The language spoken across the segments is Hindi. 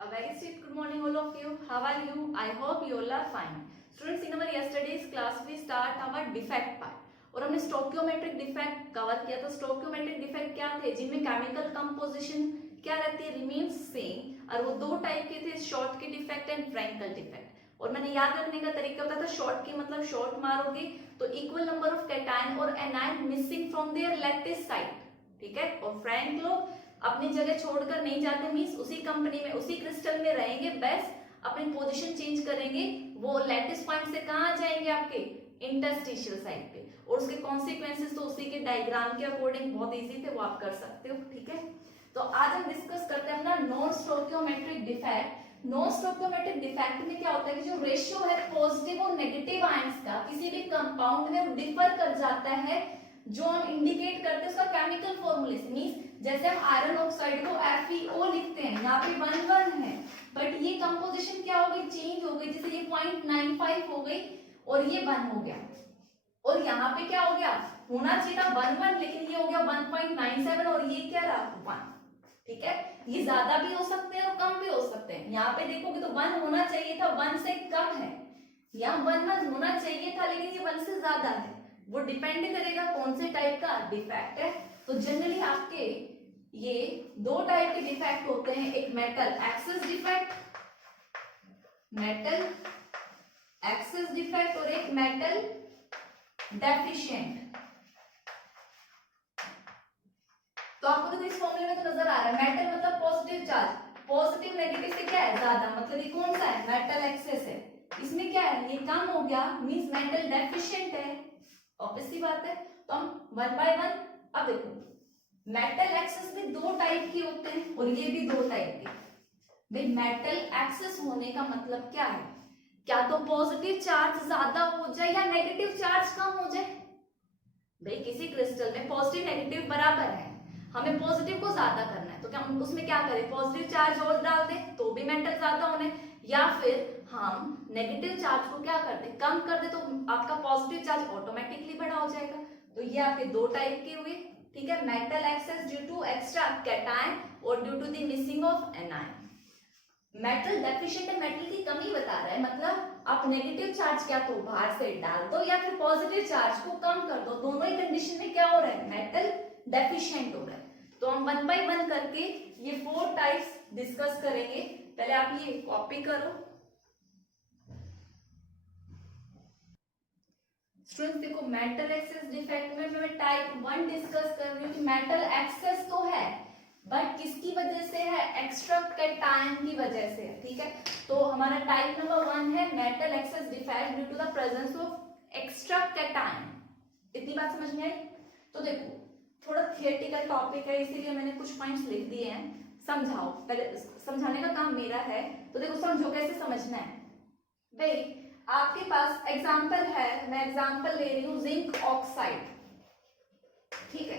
A very sweet good morning all of you. How are you? I hope you all are fine. Students, in our yesterday's class we start our defect part और हमने स्टोकियोमेट्रिक डिफेक्ट कवर किया। तो स्टोकियोमेट्रिक डिफेक्ट क्या थे? जिनमें केमिकल कंपोजिशन क्या रहती है, रिमेन्स सेम, और वो दो टाइप के थे, शॉर्ट के डिफेक्ट एंड फ्रैंकल डिफेक्ट। और मैंने याद रखने का तरीका होता था, शॉर्ट की मतलब शॉर्ट मारोगे तो इक्वल नंबर ऑफ कैटायन और anion missing from their lattice site, ठीक है। और फ्रैंक लोग अपनी जगह छोड़कर नहीं जाते, मींस उसी कंपनी में उसी क्रिस्टल में रहेंगे, बस अपनी पोजीशन चेंज करेंगे, वो लैटिस पॉइंट से कहां जाएंगे, आपके इंटरस्टिशियल साइड पे। और उसके कॉन्सिक्वेंसेस तो उसी के डायग्राम के अकॉर्डिंग बहुत इजी थे, वो आप कर सकते हो, ठीक है। तो आज हम डिस्कस करते हैं अपना नॉन स्टोकियोमेट्रिक डिफेक्ट। नॉन स्टोकियोमेट्रिक डिफेक्ट में क्या होता है कि जो रेशियो है पॉजिटिव और नेगेटिव आयंस का किसी भी कंपाउंड में वो डिफर कर जाता है, जो हम इंडिकेट करते हैं उसका केमिकल फॉर्मूले से। मींस जैसे हम आयरन ऑक्साइड को FeO लिखते हैं, यहाँ पे 1 है, बट ये कंपोजिशन क्या हो गई, चेंज हो गई। जैसे ये 0.95 हो गई और ये 1 हो गया, और यहाँ पे क्या हो गया, होना चाहिए था 1 लेकिन ये हो गया 1.97 और ये क्या रहा 1, ठीक है। ये ज्यादा भी हो सकते हैं और कम भी हो सकते हैं। यहाँ पे देखोगे तो 1 होना चाहिए था, 1 से कम है, यहाँ 1 होना चाहिए था लेकिन ये 1 से ज्यादा है। वो डिपेंड करेगा कौन से टाइप का डिफेक्ट है। तो जनरली आपके ये दो टाइप के डिफेक्ट होते हैं, एक metal excess defect, metal excess defect, और एक मेटल डेफिशिएंट। तो आपको देखो इस फॉर्मूले में तो नजर आ रहा है, मेटल मतलब पॉजिटिव चार्ज, पॉजिटिव नेगेटिव से क्या है ज्यादा, मतलब ये कौन सा है, मेटल एक्सेस है। इसमें क्या है, ये कम हो गया, मींस मेटल डेफिशिएंट है, ऑब्वियस सी बात है। तो हम 1 बाय 1, अब देखो मेटल एक्सेस में दो टाइप के होते हैं और ये भी दो टाइप के। भाई मेटल एक्सेस होने का मतलब क्या है, क्या तो पॉजिटिव चार्ज ज्यादा हो जाए या नेगेटिव चार्ज कम हो जाए। भाई किसी क्रिस्टल में पॉजिटिव नेगेटिव बराबर है, हमें पॉजिटिव को ज्यादा करना है, तो क्या हम उसमें क्या करें, पॉजिटिव चार्ज और डाल दें तो भी मेटल ज्यादा होने, या फिर हम नेगेटिव चार्ज को क्या कर दें, कम कर दे, तो आपका पॉजिटिव चार्ज ऑटोमेटिकली बड़ा हो जाएगा। तो ये आपके दो टाइप के हुए, ठीक है, metal excess due to extra cation और due to the missing of anion. Metal deficient है, मेटल की कमी बता रहा है, मतलब आप नेगेटिव चार्ज क्या तो बाहर से डाल दो या फिर पॉजिटिव चार्ज को कम कर दो, दोनों ही कंडीशन में क्या हो रहा है, मेटल डेफिशिएंट हो रहा है। तो हम 1 बाय 1 करके ये 4 टाइप्स डिस्कस करेंगे। पहले आप ये कॉपी करो। स्टूडेंट्स देखो, मेटल एक्सेस डिफेक्ट में मैं टाइप 1 डिस्कस कर रही हूँ कि मेटल एक्सेस तो है बट किसकी वजह से है, एक्स्ट्रा कैटायन की वजह से है, ठीक है। तो हमारा टाइप नंबर 1 है metal excess defect due to the presence of extra cation. इतनी बात समझ में आई। तो देखो थोड़ा थियोरेटिकल टॉपिक है, इसीलिए मैंने कुछ पॉइंट्स लिख दिए हैं, समझाओ, पहले समझाने का काम मेरा है। तो देखो समझो कैसे समझना है। भाई आपके पास एग्जाम्पल है, मैं एग्जाम्पल ले रही हूँ जिंक ऑक्साइड, ठीक है।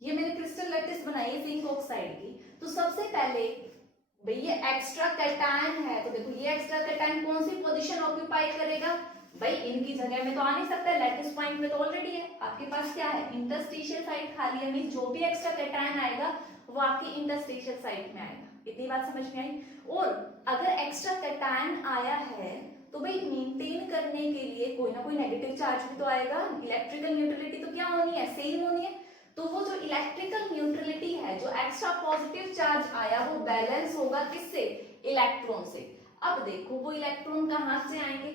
ये मैंने क्रिस्टल लैटिस बनाई है जिंक ऑक्साइड की। तो सबसे पहले भाई ये एक्स्ट्रा कैटायन है, तो देखो ये एक्स्ट्रा कैटायन कौन सी पोजीशन ऑक्यूपाई करेगा, भाई इनकी जगह में तो आ नहीं सकता है, लैटिस पॉइंट में तो ऑलरेडी है। आपके पास क्या है, इंटरस्टिशियल साइट खाली है, मींस जो भी एक्स्ट्रा कैटायन आएगा वो आपकी इंटरस्टिशियल साइट में आएगा। इतनी बात समझ में आई। और अगर एक्स्ट्रा कैटायन आया है तो भाई मेंटेन करने के लिए कोई ना कोई नेगेटिव चार्ज भी तो आएगा, इलेक्ट्रिकल न्यूट्रलिटी तो क्या होनी है, सेम होनी है। तो वो जो इलेक्ट्रिकल न्यूट्रलिटी है, जो एक्स्ट्रा पॉजिटिव चार्ज आया वो बैलेंस होगा किससे, इलेक्ट्रॉन से। अब देखो वो इलेक्ट्रॉन कहां से आएंगे,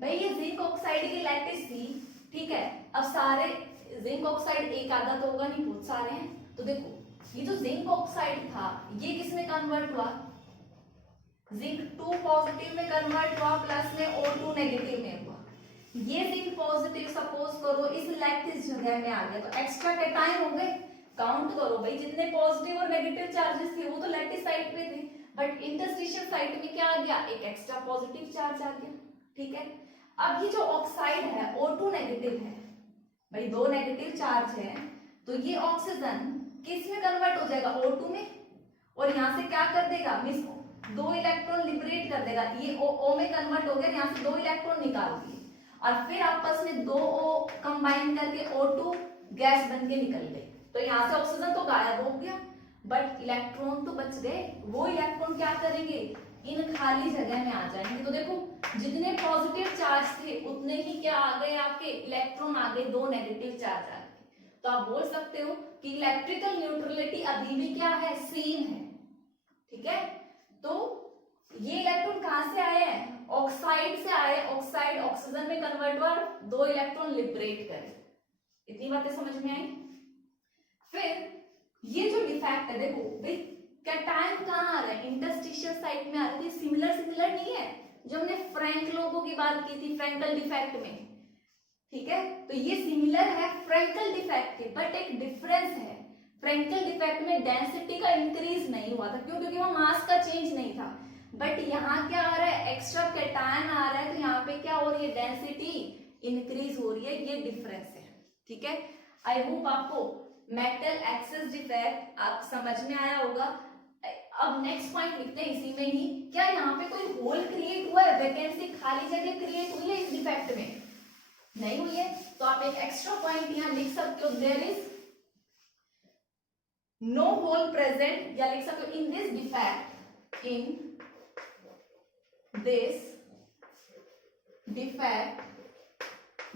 भाई ये जिंक ऑक्साइड की लैटिस थी, ठीक है। अब सारे जिंक ऑक्साइड एक आधा तो होगा नहीं, बहुत सारे हैं। तो देखो ये जो जिंक ऑक्साइड था ये किस में कन्वर्ट हुआ, जिंक 2 पॉजिटिव में कन्वर्ट हुआ, प्लस में O2 नेगेटिव में हुआ। ये जिंक पॉजिटिव सपोज करो इस लैटिस जगह में आ गया, तो एक्स्ट्रा कैटायन हो गए। काउंट करो भाई, जितने पॉजिटिव और नेगेटिव चार्जेस थे वो तो लैटिस साइड पे थे, बट इंटरस्टिशियल साइड में क्या आ गया, एक एक्स्ट्रा पॉजिटिव चार्ज आ गया, ठीक है। अब ये जो ऑक्साइड है O2 नेगेटिव है, भाई दो नेगेटिव चार्ज है, तो ये ऑक्सीजन किस में कन्वर्ट हो जाएगा, O2 में, और यहाँ से क्या कर देगा, मिस 2 इलेक्ट्रॉन लिबरेट कर देगा, ये O में कन्वर्ट हो गया, यहाँ से 2 इलेक्ट्रॉन निकाल दिए, और फिर आपस में 2 O कंबाइन करके O2 गैस बन के निकल गई। तो यहाँ से ऑक्सीजन तो गायब हो गया। बट इलेक्ट्रॉन तो बच गए, वो इलेक्ट्रॉन क्या करेंगे, इन खाली जगह में आ जाएंगे। तो देखो जितने पॉजिटिव चार्ज थे उतने ही क्या आ गए, आपके इलेक्ट्रॉन आ गए, 2 नेगेटिव चार्ज आ गए। तो आप बोल सकते हो कि इलेक्ट्रिकल न्यूट्रलिटी अभी भी क्या है, सेम है। ठीक है, तो ये इलेक्ट्रॉन कहां से आए हैं, ऑक्साइड से आए, ऑक्साइड ऑक्सीजन में कन्वर्ट हुआ, 2 इलेक्ट्रॉन लिबरेट करे। इतनी बातें समझ में आई। फिर ये जो डिफेक्ट है, देखो भाई कैटायन कहां आ रहा है, इंटरस्टिशियल साइट में आ रही है। सिमिलर सिमिलर नहीं है, जो हमने फ्रैंक लोगों की बात की थी फ्रैंकल डिफेक्ट में। ठीक है, तो ये सिमिलर है फ्रैंकल डिफेक्ट के, बट एक डिफरेंस है। फ्रैंकल डिफेक्ट में डेंसिटी का इंक्रीज नहीं हुआ था, क्यों, क्योंकि वहां मास का चेंज नहीं था। बट यहाँ क्या आ रहा है, एक्स्ट्रा कैटायन आ रहा है, तो यहाँ पे क्या हो रही है, डेंसिटी इंक्रीज हो रही है। ये डिफरेंस है। ठीक है, आई होप आपको मेटल एक्सेस डिफेक्ट आप समझ में आया होगा। अब नेक्स्ट पॉइंट लिखते हैं इसी में ही, क्या यहाँ पे कोई होल क्रिएट हुआ है, वैकेंसी खाली जगह क्रिएट हुई है इस डिफेक्ट में, नहीं हुई है। तो आप एक एक्स्ट्रा पॉइंट यहाँ लिख सकते हो, there is no hole present, या लिख सकते हो in this defect, in this defect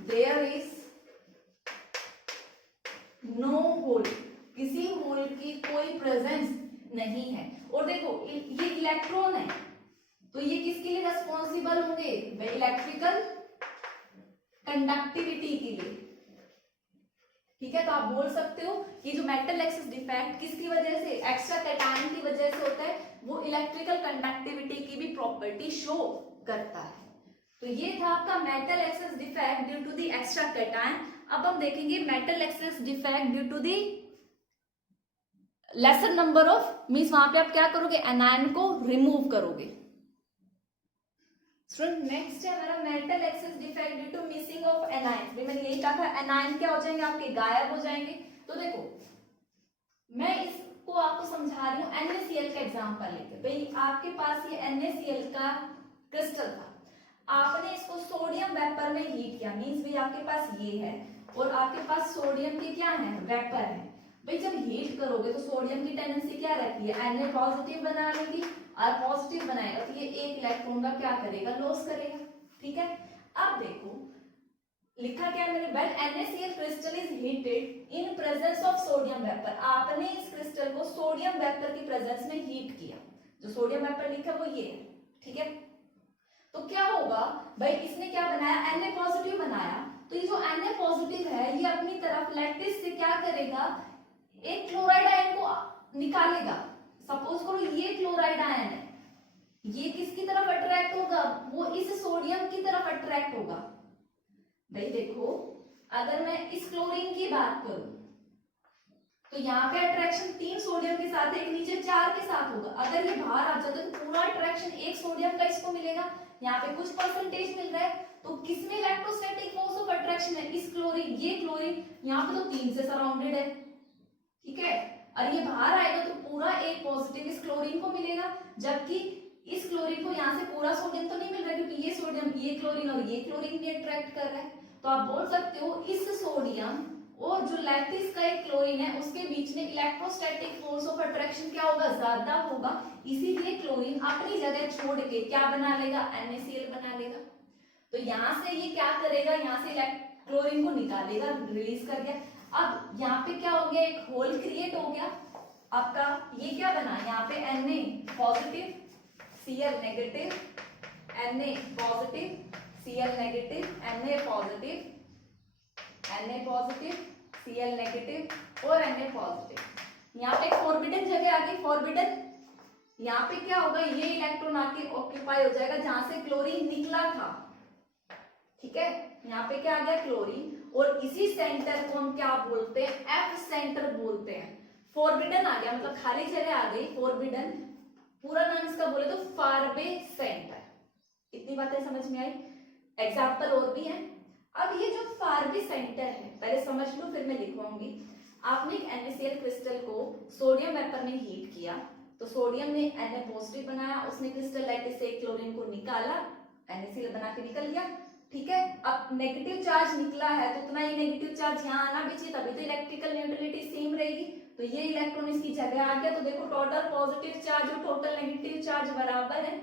there is no hole, किसी होल की कोई प्रेजेंस नहीं है। और देखो ये इलेक्ट्रॉन है, तो ये किसके लिए रेस्पॉन्सिबल होंगे, इलेक्ट्रिकल कंडक्टिविटी के लिए। ठीक है, तो आप बोल सकते हो कि जो मेटल एक्सेस डिफेक्ट किसकी वजह से, एक्स्ट्रा कैटायन की वजह से होता है, वो इलेक्ट्रिकल कंडक्टिविटी की भी प्रॉपर्टी शो करता है। तो ये था आपका metal excess defect due to the extra cation. अब हम देखेंगे metal excess defect due to the lesser number of, means वहां पे आप क्या करोगे, एनायन को रिमूव करोगे। स्टूडेंट नेक्स्ट है हमारा metal excess defect due to missing of anion. मैंने यही कहा था, एनायन क्या हो जाएंगे, आपके गायब हो जाएंगे। तो देखो मैं इसको आपको समझा रही हूँ NaCl का एग्जांपल लेके। भाई आपके पास ये NaCl का क्रिस्टल था, आपने इसको सोडियम वेपर में हीट किया, मींस भाई आपके पास ये है और आपके पास सोडियम के क्या है, वेपर है। भाई जब हीट करोगे तो सोडियम की टेंडेंसी क्या रहती है, Na पॉजिटिव बनाने की, और पॉजिटिव बनाएगा तो ये एक इलेक्ट्रॉन का क्या करेगा, लॉस करेगा। ठीक है, अब देखो लिखा क्या मैंने, when NaCl crystal is heated in presence of sodium vapour, आपने इस क्रिस्टल को सोडियम वेपर की प्रेजेंस में हीट किया। जो सोडियम वेपर लिखा वो ये है। ठीक है, तो क्या होगा भाई, इसने क्या बनाया, Na पॉजिटिव बनाया, तो ये जो Na पॉजिटिव है ये अपनी तरफ लैटिस से क्या करेगा, एक क्लोराइड आयन को निकालेगा। सपोज करो ये क्लोराइड आयन है, ये किसकी तरफ अट्रैक्ट होगा, वो इस सोडियम की तरफ अट्रैक्ट होगा। भाई देखो अगर मैं इस क्लोरीन की बात करूं तो यहाँ पे अट्रैक्शन 3 सोडियम के साथ है, एक नीचे 4 के साथ होगा। अगर ये बाहर आ जाता तो पूरा अट्रैक्शन एक सोडियम का इसको मिलेगा, यहाँ पे कुछ परसेंटेज मिल रहा है। तो किसमें इलेक्ट्रोस्टैटिक फोर्स ऑफ अट्रैक्शन है, इस क्लोरीन, ये क्लोरीन यहाँ पे तो 3 से सराउंडेड है। ठीक है, और ये बाहर आएगा तो पूरा एक पॉजिटिव इस क्लोरीन को मिलेगा, जबकि इस क्लोरीन को यहाँ से पूरा सोडियम तो नहीं मिल रहा, क्योंकि ये सोडियम, ये क्लोरीन और ये क्लोरीन भी अट्रैक्ट कर रहा है। तो आप बोल सकते हो इस सोडियम और जो लैटिस का एक क्लोरीन है उसके बीच में इलेक्ट्रोस्टैटिक फोर्स ऑफ अट्रैक्शन क्या होगा, ज्यादा होगा। इसीलिए क्लोरीन अपनी जगह छोड़ के क्या बना लेगा, NaCl बना लेगा। तो यहाँ से ये क्या करेगा, यहाँ से क्लोरीन को निकालेगा, रिलीज कर दिया। अब यहाँ पे क्या हो गया, एक होल क्रिएट हो गया आपका। ये क्या बना, यहाँ पे Na positive Cl negative, Na positive Cl negative, Na positive Cl negative और Na पॉजिटिव। यहाँ पे फॉरबिडन जगह आ गई, फॉरबिडन, यहाँ पे क्या होगा, ये इलेक्ट्रॉन आके ऑक्यूपाई हो जाएगा जहां से क्लोरीन निकला था। ठीक है, यहाँ पे क्या आ गया, क्लोरीन, और इसी सेंटर को हम क्या बोलते हैं, F सेंटर बोलते हैं। फॉरबिडन आ गया, मतलब खाली जगह आ गई, फॉरबिडन, पूरा नाम इसका बोले तो फारबे सेंटर। इतनी बातें समझ में आई, एग्जाम्पल और भी है। अब ये जो फारबे सेंटर है पहले समझ लो फिर मैं लिखवाऊंगी। आपने एक NaCl क्रिस्टल को सोडियम वेपर में हीट किया, तो सोडियम ने Na पॉजिटिव बनाया, उसने क्रिस्टल लैटिस से क्लोरीन को निकाला, NaCl बना के निकल गया। ठीक है, अब नेगेटिव चार्ज निकला है तो उतना ही नेगेटिव चार्ज यहाँ आना भी चाहिए, तभी तो इलेक्ट्रिकल न्यूट्रलिटी सेम रहेगी। तो ये इलेक्ट्रॉन इसकी जगह आ गया। तो देखो टोटल पॉजिटिव चार्ज और टोटल नेगेटिव चार्ज बराबर है,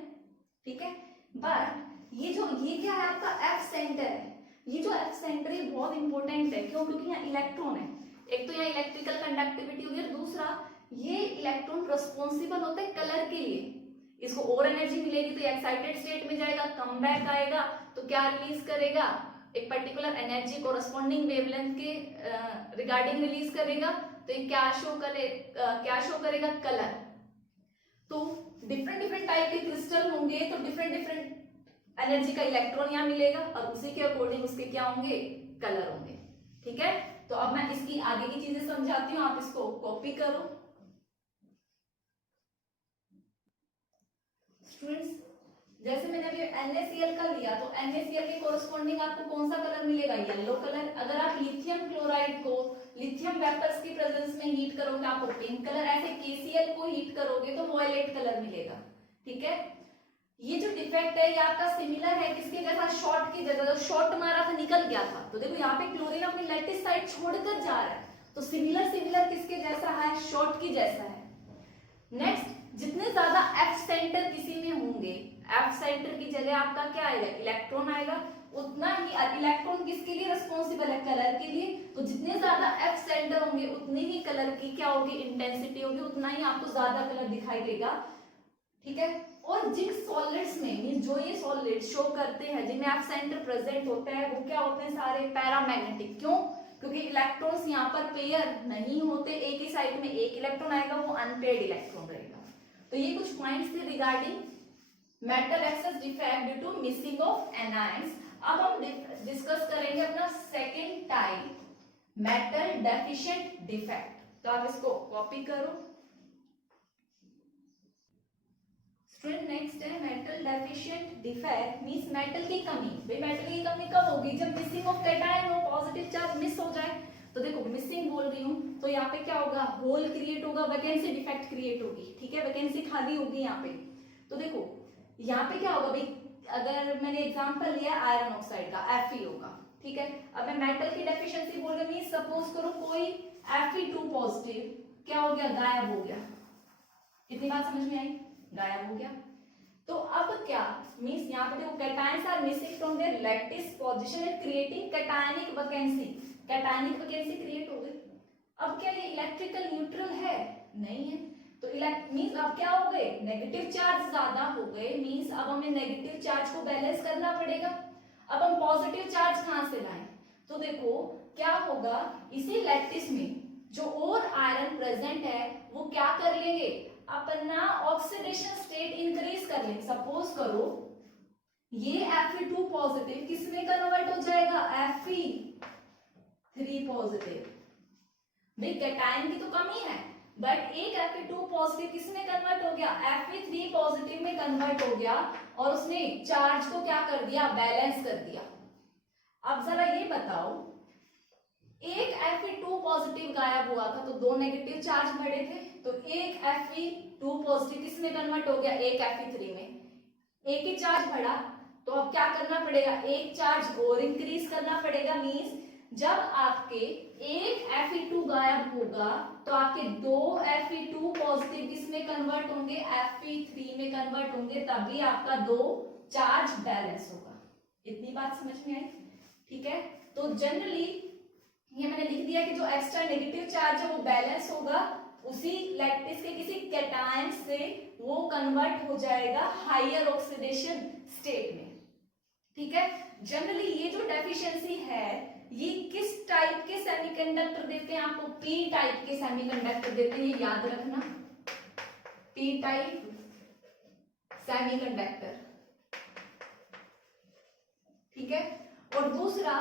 ठीक है। बट ये क्या है आपका एफ सेंटर है। ये जो एफ सेंटर है बहुत इंपॉर्टेंट है, क्यों? क्योंकि यहाँ इलेक्ट्रॉन है। एक तो यहाँ इलेक्ट्रिकल कंडक्टिविटी होगी, और दूसरा ये इलेक्ट्रॉन रिस्पॉन्सिबल होते हैं कलर के लिए। इसको और एनर्जी मिलेगी तो एक्साइटेड स्टेट में जाएगा, कम बैक आएगा तो क्या रिलीज करेगा, एक पर्टिकुलर एनर्जी कोरस्पॉन्डिंग वेवलेंथ के रिगार्डिंग रिलीज करेगा। तो ये क्या शो करेगा, कलर। तो डिफरेंट डिफरेंट टाइप के क्रिस्टल होंगे तो डिफरेंट डिफरेंट एनर्जी का इलेक्ट्रॉन यहाँ मिलेगा, और उसी के अकॉर्डिंग उसके क्या होंगे, कलर होंगे, ठीक है। तो अब मैं इसकी आगे की चीजें समझाती हूँ, आप इसको कॉपी करो। स्टूडेंट्स, जैसे मैंने अभी NaCl का लिया, तो NaCl के कोरस्पॉन्डिंग आपको कौन सा कलर मिलेगा, येलो कलर। अगर आप लिथियम क्लोराइड को लिथियम वेपर्स की प्रेजेंस में हीट करोगे आपको पिंक कलर, ऐसे KCl को हीट करोगे तो वॉयलेट कलर मिलेगा, ठीक है। ये जो डिफेक्ट है ये आपका सिमिलर है किसके जैसा, शॉर्ट की जगह शॉर्ट मारा था निकल गया था, तो देखो यहाँ पे क्लोरीन अपनी लैटिस साइड छोड़कर जा रहा है, तो सिमिलर किसके जैसा है, शॉर्ट की जैसा है। नेक्स्ट, जितने ज्यादा एफ सेंटर किसी में होंगे, एफ सेंटर की जगह आपका क्या आएगा, इलेक्ट्रॉन आएगा, उतना ही इलेक्ट्रॉन किसके लिए रिस्पॉन्सिबल है, कलर के लिए। तो जितने ज्यादा एफ सेंटर होंगे उतने ही कलर की क्या होगी, इंटेंसिटी होगी, उतना ही आपको ज्यादा कलर दिखाई देगा, ठीक है। और जिन सॉलिड्स में मींस जो ये सॉलिड शो करते हैं जिनमें एफ सेंटर प्रेजेंट होता है वो क्या होते हैं, सारे पैरामैग्नेटिक। क्यों? क्योंकि इलेक्ट्रॉन्स यहाँ पर पेयर नहीं होते, एक ही साइड में एक इलेक्ट्रॉन आएगा, वो अनपेयर्ड इलेक्ट्रॉन रहेगा। तो ये कुछ पॉइंट्स थे regarding metal excess defect due to missing of anions. अब हम डिस्कस करेंगे अपना second type, metal deficient defect. तो आप इसको कॉपी करो। स्टूडेंट, नेक्स्ट है metal deficient defect means metal की कमी। भाई मेटल की कमी कब होगी, जब मिसिंग ऑफ कैटायन हो, पॉजिटिव चार्ज मिस हो जाए। तो देखो मिसिंग बोल रही हूँ तो यहाँ पे क्या होगा, होल क्रिएट होगा, वैकेंसी डिफेक्ट क्रिएट होगी, ठीक है, वैकेंसी खाली होगी यहाँ पे। तो देखो यहाँ पे क्या होगा भाई, अगर मैंने एग्जांपल लिया आयरन ऑक्साइड का, Fe होगा, ठीक है। अब मैं मेटल की डेफिशिएंसी बोल रही हूँ, सपोज करो कोई Fe2 पॉजिटिव क्या हो गया, गायब हो गया। कितनी बात समझ में आई, गायब हो गया। तो अब क्या मींस यहाँ पे देखो cations are missing from their lattice position and creating cationic vacancy. Cationic vacancy create हो गई। अब क्या ये इलेक्ट्रिकल न्यूट्रल है, नहीं है, तो मींस अब क्या हो गए, नेगेटिव चार्ज ज्यादा हो गए, मींस अब हमें नेगेटिव चार्ज को बैलेंस करना पड़ेगा। अब हम पॉजिटिव चार्ज कहां से लाएं, तो देखो क्या होगा, इसी लैटिस में जो और आयरन प्रेजेंट है वो क्या कर लेंगे, अपना ऑक्सीडेशन स्टेट इंक्रीज कर लेंगे। सपोज करो ये Fe2 पॉजिटिव किस में कन्वर्ट हो जाएगा, Fe3 पॉजिटिव। भाई कैटायन की तो कमी है, बट एक Fe2 पॉजिटिव किस में कन्वर्ट हो गया, Fe3 पॉजिटिव में कन्वर्ट हो गया, और उसने चार्ज को क्या कर दिया, बैलेंस कर दिया। अब जरा ये बताओ, एक Fe2 पॉजिटिव गायब हुआ था तो दो नेगेटिव चार्ज बढ़े थे, तो एक Fe2 पॉजिटिव किस में कन्वर्ट हो गया, एक Fe3 में, एक ही चार्ज बढ़ा। तो अब क्या करना पड़ेगा, एक चार्ज और इंक्रीज करना पड़ेगा। मींस जब आपके एक Fe2 गायब होगा तो आपके दो Fe2 पॉजिटिव किस में कन्वर्ट होंगे, Fe3 में कन्वर्ट होंगे, तभी आपका दो चार्ज बैलेंस होगा। इतनी बात समझ में आई, ठीक है। तो जनरली ये मैंने लिख दिया कि जो एक्स्ट्रा नेगेटिव चार्ज है वो बैलेंस होगा, उसी लैटिस के किसी कैटायन से वो कन्वर्ट हो जाएगा हायर ऑक्सीडेशन स्टेट में, ठीक है। जनरली ये जो डेफिशिएंसी है ये किस टाइप के सेमीकंडक्टर देते हैं आपको, पी टाइप के सेमीकंडक्टर देते हैं, ये याद रखना, पी टाइप सेमीकंडक्टर, ठीक है। और दूसरा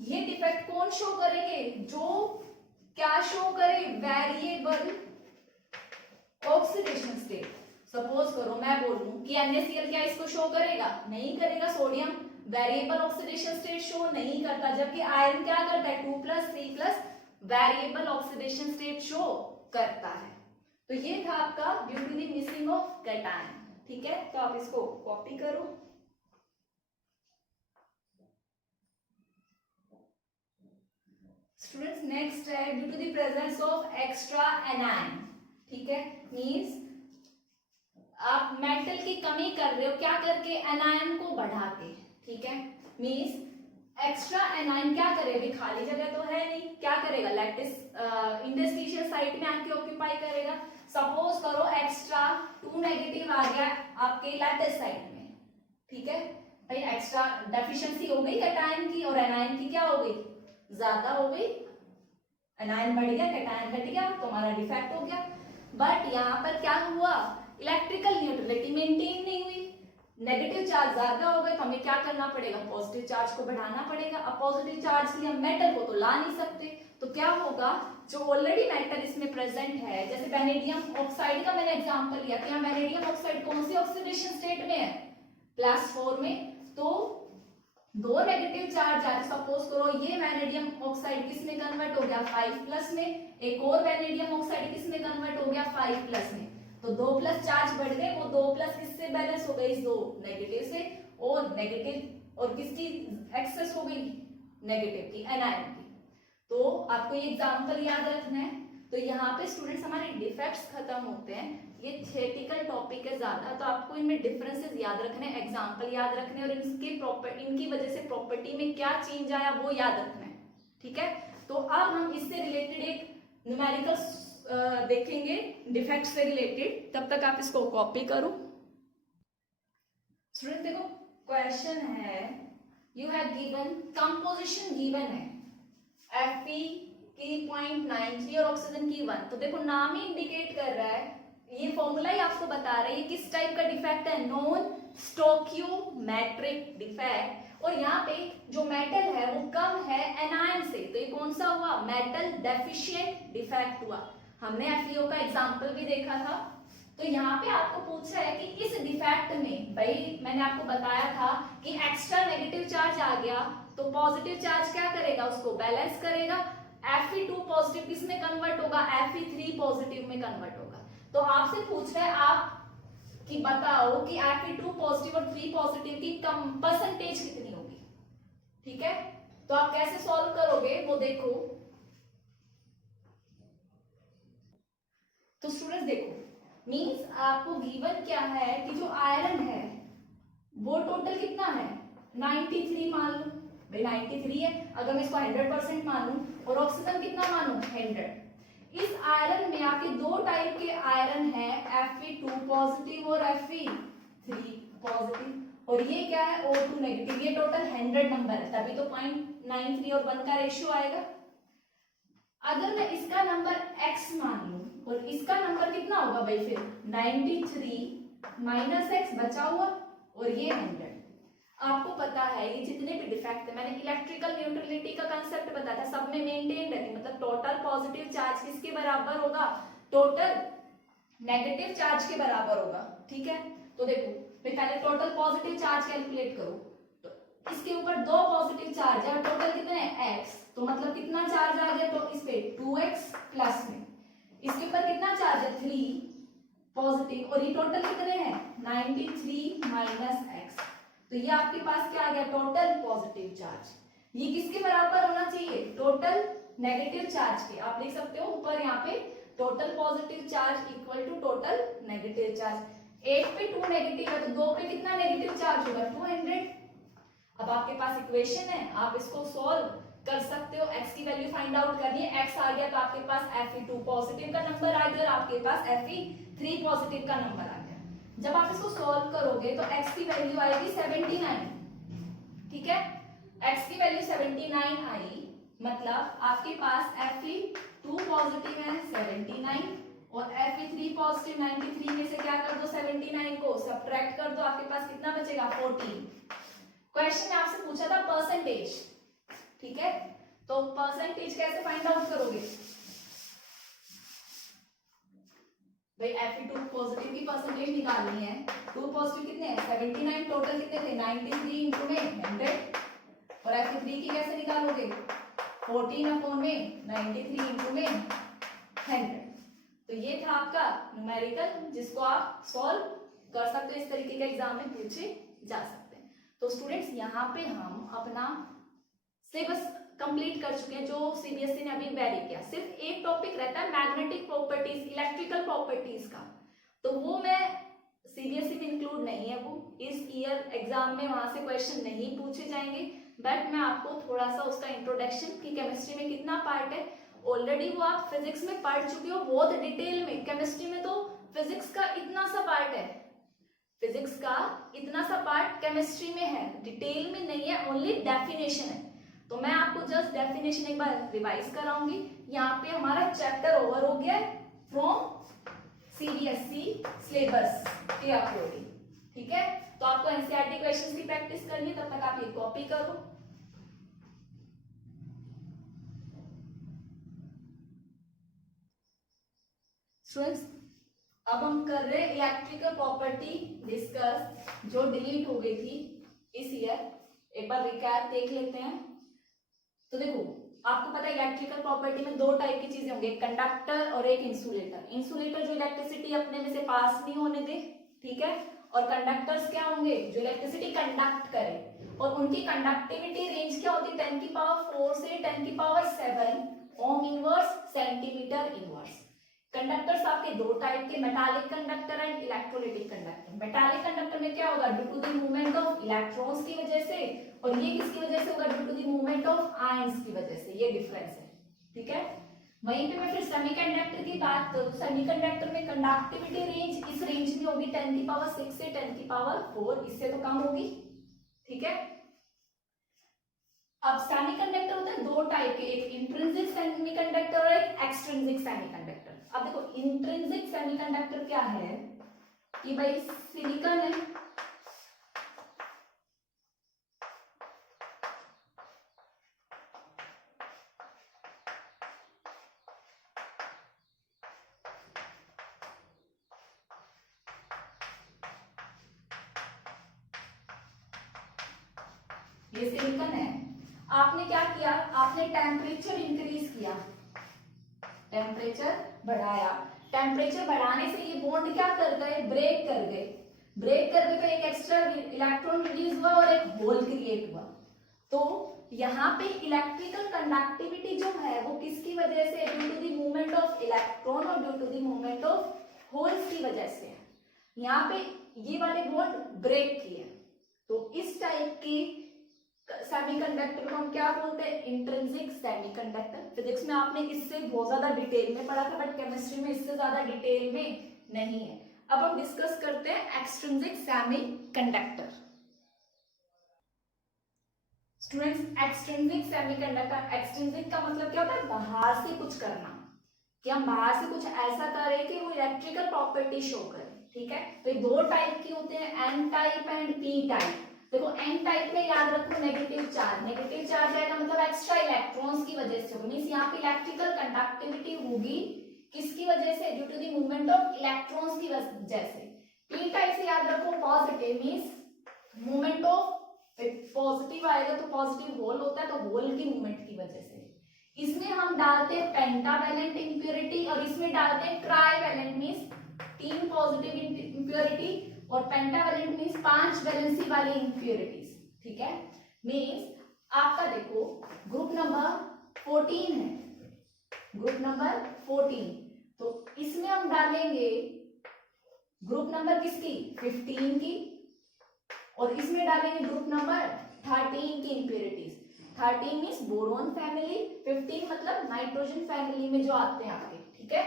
ये डिफेक्ट कौन शो करेंगे, जो क्या शो करे, वेरिएबल ऑक्सीडेशन स्टेट। सपोज करो मैं बोलूं कि NaCl क्या इसको शो करेगा, नहीं करेगा, sodium variable oxidation state show नहीं करता, जबकि आयरन क्या करता है, 2+3+ वेरिएबल ऑक्सीडेशन स्टेट शो करता है। तो ये था आपका due to the missing of cation, ठीक है। तो आप इसको कॉपी करो। स्टूडेंट्स नेक्स्ट है due to the presence of extra anion, ठीक है, मींस आप मेटल की कमी कर रहे हो क्या करके, एनायन को बढ़ा के, ठीक है, मींस एक्स्ट्रा एनायन क्या करेगा, खाली जगह तो है नहीं, क्या करेगा, लैटिस इंटरस्टिशियल साइट में आके ऑक्यूपाई करेगा। सपोज करो एक्स्ट्रा 2 नेगेटिव आ गया आपके लैटिस साइट में, ठीक है भाई, एक्स्ट्रा डेफिशिएंसी हो गई कैटायन की, और एनायन की क्या हो गई, ज्यादा हो गई, एनायन बढ़ गया कैटायन घट गया, तो हमारा डिफेक्ट हो गया। बट यहाँ पर क्या हुआ, इलेक्ट्रिकल न्यूट्रलिटी मेंटेन नहीं हुई, नेगेटिव चार्ज ज्यादा हो गए, तो हमें क्या करना पड़ेगा, पॉजिटिव चार्ज को बढ़ाना पड़ेगा। अब पॉजिटिव चार्ज के लिए हम मेटल को तो ला नहीं सकते, तो क्या होगा, जो ऑलरेडी मेटल इसमें प्रेजेंट है, जैसे वेनेडियम ऑक्साइड का मैंने एग्जांपल लिया कि यहाँ वेनेडियम ऑक्साइड कौन सी ऑक्सीडेशन स्टेट में है, +4 में, तो 2 नेगेटिव चार्ज आ रहे, सपोज करो ये वेनेडियम ऑक्साइड किस में कन्वर्ट हो गया, 5+ में, एक और वेनेडियम ऑक्साइड किस में कन्वर्ट हो गया, 5+ में, तो 2+ चार्ज बढ़ गए, वो 2+ किससे बैलेंस हो गई, इस 2 नेगेटिव से, और नेगेटिव और किसकी एक्सेस हो गई, नेगेटिव की, एनायन की। तो आपको ये एग्जांपल याद रखना है। तो यहाँ पे स्टूडेंट्स हमारे डिफेक्ट्स खत्म होते हैं, ये थियोरेटिकल टॉपिक है ज्यादा, तो आपको इनमें डिफरेंसेस याद रखने, एग्जांपल याद रखने, और इनकी वजह से प्रॉपर्टी में क्या चेंज आया वो याद रखना है, ठीक है। तो अब हम इससे रिलेटेड एक न्यूमेरिकल देखेंगे डिफेक्ट से रिलेटेड, तब तक आप इसको कॉपी करो। स्टूडेंट देखो क्वेश्चन है, you have given composition given है, Fe की 0.93 और ऑक्सीजन की 1, तो देखो नाम ही इंडिकेट कर रहा है, ये फॉर्मूला ही आपको बता रहा है ये किस टाइप का डिफेक्ट है, नॉन स्टोक्योमेट्रिक डिफेक्ट, और यहाँ पे जो मेटल है वो कम है एनायन से, तो ये कौन सा हुआ, मेटल डेफिशिएंट डिफेक्ट हुआ। हमने FeO का एग्जांपल भी देखा था। तो यहाँ पे आपको पूछा है कि इस डिफेक्ट में, भाई मैंने आपको बताया था कि एक्स्ट्रा नेगेटिव चार्ज आ गया तो पॉजिटिव चार्ज क्या करेगा, उसको बैलेंस करेगा, Fe2 पॉजिटिव किस में कन्वर्ट होगा, Fe3 पॉजिटिव में कन्वर्ट होगा। तो आपसे पूछ रहा है आप कि बताओ कि Fe2 पॉजिटिव और 3 पॉजिटिव की कम परसेंटेज कितनी होगी, ठीक है। तो आप कैसे सॉल्व करोगे वो देखो। तो स्टूडेंट्स देखो, मींस आपको गिवन क्या है कि जो आयरन है वो टोटल कितना है, 93 मान लो, भाई 93 है, अगर मैं इसको 100% मानूं, और ऑक्सीजन कितना मानूं, 100। इस आयरन में आपके 2 टाइप के आयरन है, Fe2 पॉजिटिव और Fe3 पॉजिटिव, और ये क्या है, O2 नेगेटिव, ये टोटल 100 नंबर है, तभी तो 0.93 और 1 का रेशियो आएगा। अगर मैं इसका नंबर x मान लूं और इसका नंबर कितना होगा भाई, फिर 93 माइनस x बचा हुआ, और ये 100। आपको पता है ये जितने भी डिफेक्ट है, मैंने इलेक्ट्रिकल न्यूट्रलिटी का कंसेप्ट बताया था, सब में मेंटेन रखें, मतलब टोटल पॉजिटिव चार्ज किसके बराबर होगा, टोटल नेगेटिव चार्ज के बराबर होगा, ठीक है। तो देखो पहले टोटल पॉजिटिव चार्ज कैलकुलेट करो, तो इसके ऊपर 2 पॉजिटिव चार्ज है, टोटल कितने हैं x, तो मतलब कितना चार्ज आ गया, तो इस पे 2x प्लस में, इसके ऊपर कितना चार्ज है, 3 पॉजिटिव, और ये टोटल कितने हैं, 93 माइनस x, तो ये आपके पास क्या आ गया, टोटल पॉजिटिव चार्ज। ये किसके बराबर होना चाहिए, टोटल नेगेटिव चार्ज के। आप लिख सकते हो ऊपर यहाँ पे total positive charge equal to total negative charge. 1 पे 2 नेगेटिव है तो 2 पे कितना नेगेटिव चार्ज होगा, 200। अब आपके पास इक्वेशन है, आप इसको सॉल्व कर सकते हो, x की वैल्यू फाइंड आउट करनी है, x आ गया तो आपके पास Fe2 पॉजिटिव का नंबर आ गया और आपके पास Fe3 पॉजिटिव का नंबर आ गया। जब आप इसको सॉल्व करोगे तो x की वैल्यू आएगी 79, ठीक है, x की वैल्यू 79 आई, मतलब आपके पास Fe2 पॉजिटिव है 79 और Fe3 पॉजिटिव 93 में से क्या कर दो, 79 को सब्ट्रैक्ट कर दो, आपके पास कितना बचेगा, 14। क्वेश्चन में आपसे पूछा था परसेंटेज, ठीक है, तो परसेंटेज कैसे फाइंड आउट करोगे भाई, Fe2 पॉजिटिव की परसेंटेज निकालनी है, 2 पॉजिटिव कितने हैं, 79, टोटल कितने थे, 93 इंटू में 100, और Fe3 की कैसे निकालोगे, 14 अपॉन में 93 इंटू में 100। तो ये था आपका न्यूमेरिकल, जिसको आप सॉल्व कर सकते हो, इस तरीके के एग्जाम में पूछे जा सकते हैं। तो स्टूडेंट्स यहाँ पे हम अपना सिलेबस कंप्लीट कर चुके हैं, जो सीबीएसई ने अभी वेरी किया। सिर्फ एक टॉपिक रहता है मैग्नेटिक प्रॉपर्टीज, इलेक्ट्रिकल प्रॉपर्टीज का, तो वो मैं सीबीएसई में इंक्लूड नहीं है, वो इस ईयर एग्जाम में वहां से क्वेश्चन नहीं पूछे जाएंगे। बट मैं आपको थोड़ा सा उसका इंट्रोडक्शन कि केमिस्ट्री में कितना पार्ट है, ऑलरेडी वो आप फिजिक्स में पढ़ चुके हो बहुत डिटेल में। केमिस्ट्री में तो फिजिक्स का इतना सा पार्ट है, फिजिक्स का इतना सा पार्ट केमिस्ट्री में है, डिटेल में नहीं है, ओनली डेफिनेशन है। तो मैं आपको जस्ट डेफिनेशन एक बार रिवाइज कराऊंगी। यहाँ पे हमारा चैप्टर ओवर हो गया फ्रॉम सीबीएसई सिलेबस के अकॉर्डिंग, ठीक है। तो आपको एनसीईआरटी क्वेश्चंस की प्रैक्टिस करनी है, तब तक आप ये कॉपी करो। स्टूडेंट्स, अब हम कर रहे हैं इलेक्ट्रिकल प्रॉपर्टी डिस्कस, जो डिलीट हो गई थी इस ईयर। एक बार रिकैप देख लेते हैं। तो देखो, आपको पता है इलेक्ट्रिकल प्रॉपर्टी में दो टाइप की चीजें होंगी, एक कंडक्टर और एक इंसुलेटर। इंसुलेटर जो इलेक्ट्रिसिटी अपने में से पास नहीं होने दे, ठीक है, और कंडक्टर्स क्या होंगे, जो इलेक्ट्रिसिटी कंडक्ट करे, और उनकी कंडक्टिविटी रेंज क्या होती है 10 की पावर 4 से 10 की power 7 ohm inverse centimetre inverse. Conductors आपके दो टाइप के, metallic conductor and electrolytic conductor. Metallic conductor में क्या होगा, due to the movement of electrons की वजह से, और ये किसकी वजह से होगा, due to the movement of ions की वजह से। ये डिफरेंस है, ठीक है। वहीं पे मैं फिर सेमीकंडक्टर की बात करूं, सेमीकंडक्टर में कंडक्टिविटी रेंज इस रेंज में होगी 10 की पावर 6 से 10 की पावर 4, इससे तो कम होगी, ठीक है। अब सेमीकंडक्टर होता है दो टाइप के, एक इंट्रिंसिक सेमीकंडक्टर और एक एक्सट्रिंसिक सेमीकंडक्टर। अब देखो, इंट्रिंसिक सेमीकंडक्टर क्या है कि भाई सिलिकॉन है, ये सिलिकॉन है। आपने क्या किया, आपने टेम्परेचर इंक्रीज किया, टेम्परेचर बढ़ाया, टेम्परेचर बढ़ाने से ये बॉन्ड क्या कर गए, ब्रेक कर गए, ब्रेक कर गए तो एक एक्स्ट्रा इलेक्ट्रॉन रिलीज हुआ और एक होल क्रिएट हुआ। तो यहाँ पे इलेक्ट्रिकल कंडक्टिविटी जो है वो किसकी वजह से, due to the movement of electron और due to the movement of holes की वजह से। यहाँ पे ये वाले बॉन्ड ब्रेक किए, तो इस टाइप की सेमीकंडक्टर को हम क्या बोलते हैं, इंट्रिंसिक सेमीकंडक्टर। फिजिक्स में आपने इससे बहुत ज्यादा डिटेल में पढ़ा था, बट केमिस्ट्री में इससे ज्यादा डिटेल में नहीं है। अब हम डिस्कस करते हैं extrinsic semiconductor. Students, extrinsic semiconductor, extrinsic का मतलब क्या होता है, बाहर से कुछ करना, कि हम बाहर से कुछ ऐसा करें कि वो इलेक्ट्रिकल प्रॉपर्टी शो करे, ठीक है। तो ये दो टाइप के होते हैं, N type and P type. देखो, एन टाइप में याद रखो नेगेटिव चार्ज, नेगेटिव चार्ज आएगा मतलब एक्स्ट्रा इलेक्ट्रॉन्स की वजह से, मींस यहाँ पे इलेक्ट्रिकल कंडक्टिविटी होगी किसकी वजह से, due to the movement of electrons की वजह से। पी टाइप से याद रखो positive, means movement of, positive आएगा तो पॉजिटिव होल होता है, तो होल की मूवमेंट की वजह से। इसमें हम डालते हैं पेंटावैलेंट इंप्योरिटी और इसमें डालते हैं ट्राईवैलेंट, मींस 3 पॉजिटिव इंप्योरिटी और पेंटावैलेंट मींस 5 वैलेंसी वाली इंप्योरिटीज, ठीक है। मींस आपका देखो ग्रुप नंबर 14 है, ग्रुप नंबर 14, तो इसमें हम डालेंगे ग्रुप नंबर किसकी, 15 की, और इसमें डालेंगे ग्रुप नंबर 13 की इंप्योरिटीज। 13 मींस बोरोन फैमिली, 15 मतलब नाइट्रोजन फैमिली में जो आते हैं आपके, ठीक है।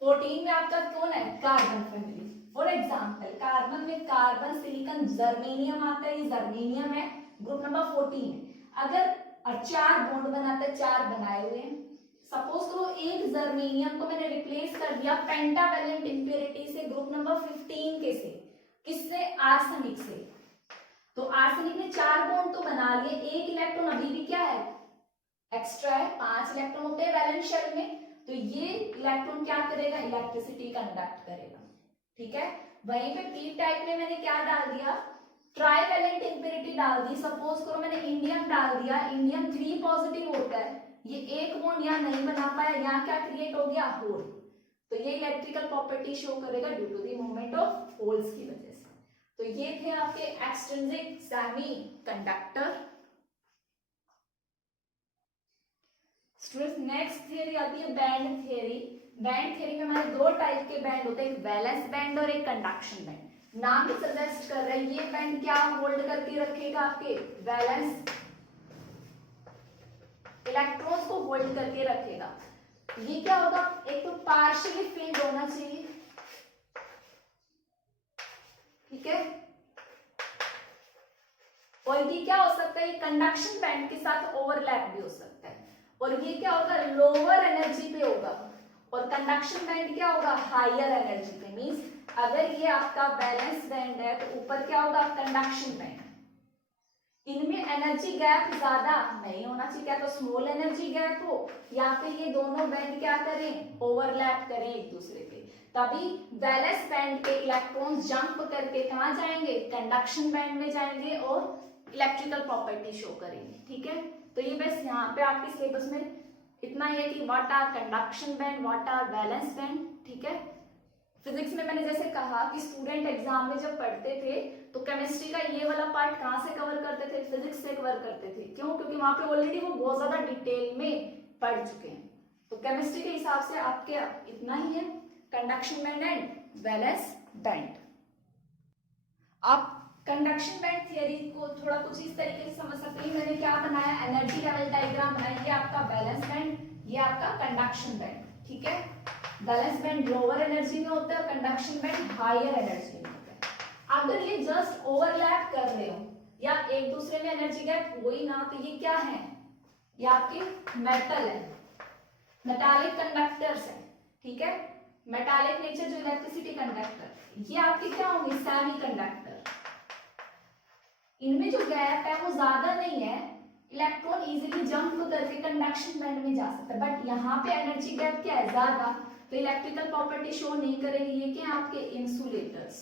14 में आपका कौन है, carbon family. For example carbon में कार्बन, सिलिकॉन, जर्मेनियम आता है, ये जर्मेनियम है, ग्रुप नंबर 14 है। अगर 4 बॉन्ड बनाता है, 4 बनाए हुए हैं, सपोज करो एक जर्मेनियम को मैंने रिप्लेस कर दिया पेंटावैलेंट इंप्योरिटी से, ग्रुप नंबर 15 के से, किससे, आर्सेनिक से। तो आर्सेनिक ने 4 बॉन्ड तो बना लिए, एक इलेक्ट्रॉन अभी भी क्या है, एक्स्ट्रा है, 5 इलेक्ट्रॉन होते हैं वैलेंस शेल में, तो ये इलेक्ट्रॉन क्या करेगा, इलेक्ट्रिसिटी कंडक्ट करेगा, ठीक है। वहीं पे पी टाइप में मैंने क्या डाल दिया, ट्राईवैलेंट इंप्योरिटी डाल दी। सपोज करो मैंने इंडियम डाल दिया, इंडियम 3 पॉजिटिव होता है, ये एक बॉन्ड यहाँ नहीं बना पाया, यहाँ क्या क्रिएट हो गया, होल, तो ये इलेक्ट्रिकल प्रॉपर्टी शो करेगा due to the movement of holes की वजह से। तो ये थे आपके extrinsic semiconductor. Students next theory आती है बैंड थियरी। बैंड थियरी में हमारे दो टाइप के बैंड होते हैं, एक वैलेंस बैंड और एक कंडक्शन बैंड। नाम भी सजेस्ट कर रहे हैं ये बैंड क्या होल्ड करके रखेगा, आपके वैलेंस इलेक्ट्रॉन्स को होल्ड करके रखेगा। ये क्या होगा, एक तो पार्शियली फिल्ड होना चाहिए, ठीक है, और ये क्या हो सकता है, ये कंडक्शन बैंड के साथ ओवरलैप भी हो सकता है। और ये क्या होगा, लोअर एनर्जी पे होगा, और कंडक्शन बैंड क्या होगा, हायर एनर्जी पे। मींस अगर ये आपका बैलेंस बैंड है तो ऊपर क्या होगा, कंडक्शन बैंड। इनमें एनर्जी गैप ज्यादा नहीं होना चाहिए, क्या तो स्मॉल एनर्जी गैप हो या फिर ये दोनों बैंड क्या करें, ओवरलैप करें एक दूसरे पे, तभी वैलेंस बैंड के इलेक्ट्रॉन्स जंप करके कहाँ जाएंगे, कंडक्शन बैंड में जाएंगे और इलेक्ट्रिकल प्रॉपर्टी शो करेंगे। ठीक है, तो ये बस यहाँ पे आपके सिलेबस में इतना ही है कि what are conduction band, what are valence band. ठीक है, फिजिक्स में मैंने जैसे कहा कि स्टूडेंट एग्जाम में जब पढ़ते थे तो केमिस्ट्री का ये वाला पार्ट कहाँ से कवर करते थे, फिजिक्स से कवर करते थे। क्यों, क्योंकि वहां पे ऑलरेडी वो बहुत ज्यादा डिटेल में पढ़ चुके हैं। तो केमिस्ट्री के हिसाब से आपके इतना ही है, conduction band and valence band. आप कंडक्शन बैंड थियरी को थोड़ा कुछ इस तरीके से समझ सकते हैं। मैंने क्या बनाया, एनर्जी लेवल डायग्राम बनाई, ये आपका बैलेंस बैंड, ये आपका कंडक्शन बैंड। ठीक है, बैलेंस बैंड लोअर एनर्जी में होता है, कंडक्शन बैंड हायर एनर्जी में होता है। अगर ये जस्ट ओवरलैप कर रहे हो या एक दूसरे में एनर्जी गैप हो ही ना, तो ये क्या है, ये आपके मेटल है, मेटालिक कंडक्टर्स है। ठीक है, मेटालिक नेचर जो इलेक्ट्रिसिटी कंडक्टर, ये आपके क्या होंगे, सेमी कंडक्टर। इनमें जो गैप है वो ज्यादा नहीं है, इलेक्ट्रॉन इजीली जंप करके कंडक्शन बैंड में जा सकता है। बट यहाँ पे एनर्जी गैप क्या है, ज्यादा, तो इलेक्ट्रिकल प्रॉपर्टी शो नहीं करेगी। ये क्या आपके इंसुलेटर्स।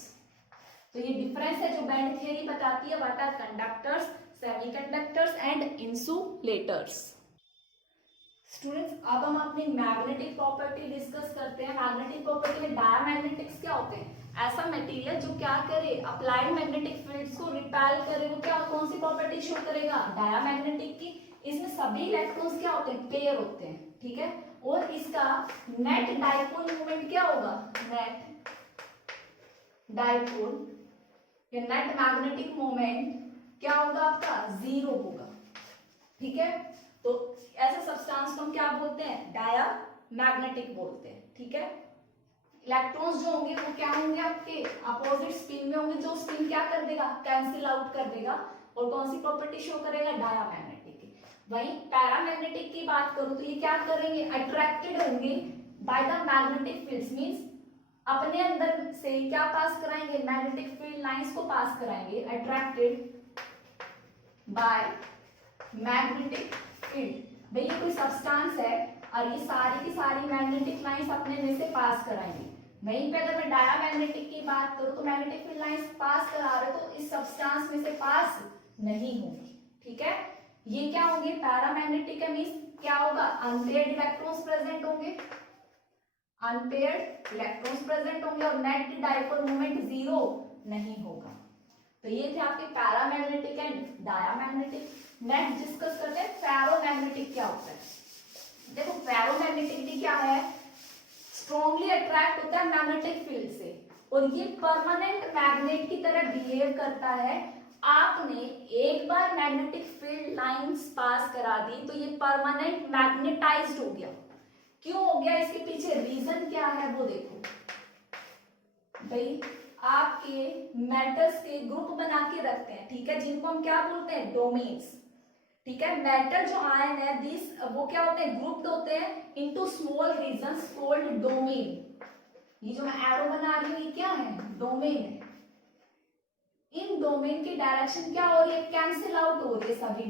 तो ये डिफरेंस है जो बैंड थियरी बताती है, what are conductors, semiconductors and insulators. Students अब हम अपनी मैग्नेटिक प्रॉपर्टी डिस्कस करते हैं। मैग्नेटिक प्रॉपर्टी में डायमैग्नेटिक्स क्या होते हैं, ऐसा मटेरियल जो क्या करे, अप्लाइड मैग्नेटिक फील्ड्स को रिपेल करे, वो क्या, कौन सी प्रॉपर्टी शो करेगा, डायमैग्नेटिक की। इसमें सभी इलेक्ट्रॉन्स क्या होते हैं, पेयर होते हैं। ठीक है, और इसका नेट डाइपोल मोमेंट क्या होगा, नेट डाइपोल या नेट मैग्नेटिक मोमेंट क्या होगा आपका, जीरो होगा। ठीक है, तो ऐसे सब्सटेंस को हम क्या बोलते हैं, डायमैग्नेटिक बोलते हैं। ठीक है, इलेक्ट्रॉन्स जो होंगे वो क्या होंगे, आपके अपोजिट स्पिन में होंगे, जो स्पिन क्या कर देगा, कैंसिल आउट कर देगा, और कौन सी प्रॉपर्टी शो करेगा, डायमैग्नेटिक की। वहीं पैरामैग्नेटिक की बात करूं तो ये क्या करेंगे, अट्रैक्टेड होंगे by the magnetic fields. Means अपने अंदर से क्या पास कराएंगे, मैग्नेटिक फील्ड लाइंस को पास कराएंगे, अट्रैक्टेड बाय मैग्नेटिक फील्ड। भाई ये कोई सब्सटेंस है और ये सारी की सारी मैग्नेटिक लाइंस अपने में से पास कराएंगे। वहीं पे अगर मैं डायमैग्नेटिक की बात करूं तो मैग्नेटिक फील्ड लाइंस पास करा रहे तो इस सब्सटेंस में से पास नहीं होंगी। ठीक है, ये क्या होंगे, पैरामैग्नेटिक है, मींस क्या होगा, अनपेयर्ड इलेक्ट्रॉन्स प्रेजेंट होंगे, अनपेयर्ड इलेक्ट्रॉन्स प्रेजेंट होंगे, और नेट डाइपोल मोमेंट जीरो नहीं होगा। तो ये थे आपके paramagnetic and diamagnetic. Next discuss करते हैं फेरोमैग्नेटिक क्या होता है। देखो फेरोमैग्नेटिक भी क्या है, स्ट्रॉन्गली अट्रैक्ट होता है मैग्नेटिक फील्ड से, और ये परमानेंट मैग्नेट की तरह बिहेव करता है। आपने एक बार मैग्नेटिक फील्ड लाइंस पास करा दी तो ये परमानेंट मैग्नेटाइज्ड हो गया। क्यों हो गया, इसके पीछे रीजन क्या है वो देखो। भाई आपके मेटल्स के ग्रुप बना के रखते हैं, ठीक है, जिनको हम क्या बोलते हैं, डोमेन्स। ठीक है, मेटल जो आयन है दिस वो क्या होते हैं, ग्रुप्ड होते हैं into small regions called domain. ये जो मैं एरो बना रही हूं ये क्या है, डोमेन है। इन डोमेन की डायरेक्शन क्या हो रही है, कैंसिल आउट हो रही है सभी।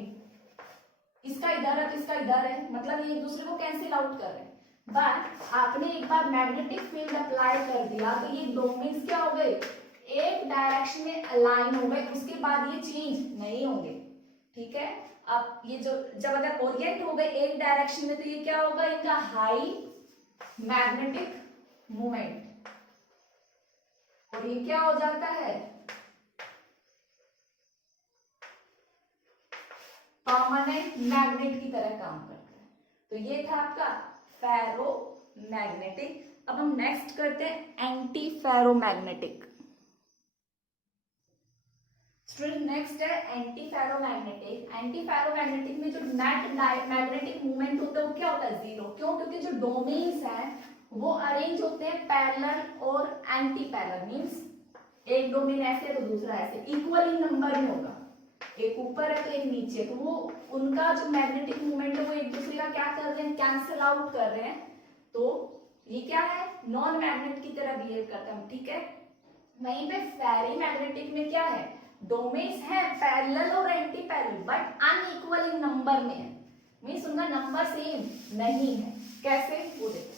इसका इधर है तो इसका इधर है, मतलब ये एक दूसरे को कैंसिल आउट कर रहे हैं। बट आपने एक बार मैग्नेटिक फील्ड अप्लाई कर दिया तो ये डोमेन्स क्या हो गए, एक डायरेक्शन में अलाइन हो गए, उसके बाद ये चेंज नहीं होंगे। ठीक है, अब ये जो जब अगर ओरिएंट हो गए एक डायरेक्शन में तो ये क्या होगा, इनका हाई मैग्नेटिक मोमेंट, और ये क्या हो जाता है, परमानेंट मैग्नेट की तरह काम करता है। तो तो ये था आपका फेरोमैग्नेटिक। अब हम नेक्स्ट करते हैं एंटी फेरोमैग्नेटिक। स्टूडेंट नेक्स्ट है एंटी फेरोमैग्नेटिक। एंटी फेरोमैग्नेटिक में जो नेट मैग्नेटिक मूवमेंट होता है वो क्या होता है, जीरो। क्यों? क्योंकि जो डोमेन्स हैं वो अरेंज होते हैं पैरेलल और एंटी पैरेलल, मींस एक डोमेन ऐसे तो दूसरा ऐसे, इक्वली नंबर में होगा, एक ऊपर है तो एक नीचे, तो वो उनका जो मैग्नेटिक मूवमेंट है वो एक दूसरे का क्या कर रहे हैं, कैंसिल आउट कर रहे हैं। तो ये क्या है, नॉन मैग्नेट की तरह बिहेव करता है, ठीक है। वहीं पे फेरी मैग्नेटिक में क्या है, डोमेन्स है पैरेलल और anti parallel but unequal in number में है, मींस उनका नंबर सेम नहीं है। कैसे, वो देखो,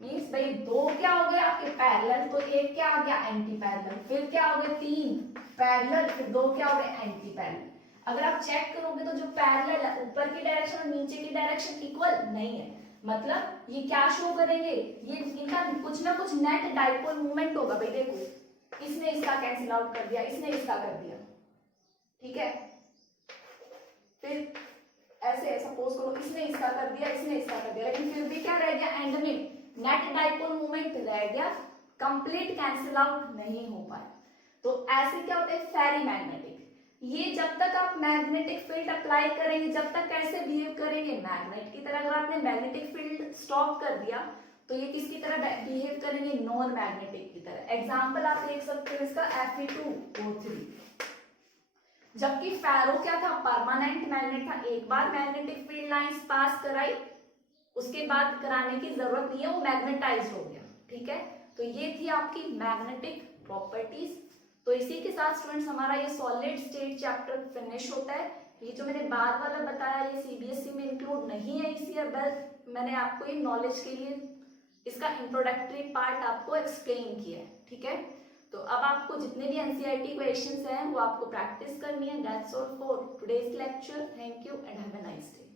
मींस भाई दो क्या हो गए आपके पैरेलल, तो एक क्या आ गया एंटी पैरेलल, फिर क्या हो गए तीन पैरेलल, फिर दो क्या हो गए एंटी पैरेलल। अगर आप चेक करोगे तो जो पैरेलल है ऊपर की डायरेक्शन और नीचे की डायरेक्शन इक्वल नहीं है, मतलब ये क्या शो करेंगे, ये इनका कुछ ना कुछ नेट डाइपोल मूवमेंट होगा। भाई देखो, इसने इसका कैंसिल आउट कर दिया, इसने इसका कर दिया, ठीक है। फिर ऐसे सपोज करो इसने इसका कर दिया, इसने इसका कर दिया, लेकिन फिर भी क्या रह गया, एंड में नेट डाइपोल मूवमेंट रह गया, कंप्लीट कैंसिल आउट नहीं हो पाया। तो ऐसे क्या होता है फेरी मैग्नेटिक। ये जब तक आप मैग्नेटिक फील्ड अप्लाई करेंगे, जब तक कैसे बिहेव करेंगे, मैग्नेट की तरह। अगर आपने मैग्नेटिक फील्ड स्टॉप कर दिया तो ये किसकी तरह बिहेव करेंगे, नॉन मैग्नेटिक की तरह। एग्जाम्पल आप देख सकते हो इसका Fe2O3। जबकि फेरो क्या था, परमानेंट मैग्नेट था, एक बार मैग्नेटिक फील्ड लाइंस पास कराई उसके बाद कराने की जरूरत नहीं है, वो मैग्नेटाइज हो गया, ठीक है। तो ये थी आपकी मैग्नेटिक प्रॉपर्टीज। तो इसी के साथ स्टूडेंट्स हमारा ये सॉलिड स्टेट चैप्टर फिनिश होता है। ये जो मैंने बाद वाला बताया ये सीबीएसई में इंक्लूड नहीं है इस ईयर, बस मैंने आपको ये नॉलेज के लिए इसका इंट्रोडक्टरी पार्ट आपको एक्सप्लेन किया है, ठीक है। तो अब आपको जितने भी एनसीईआरटी क्वेश्चंस हैं वो आपको प्रैक्टिस करनी है। That's all for today's lecture. Thank you and have a nice day.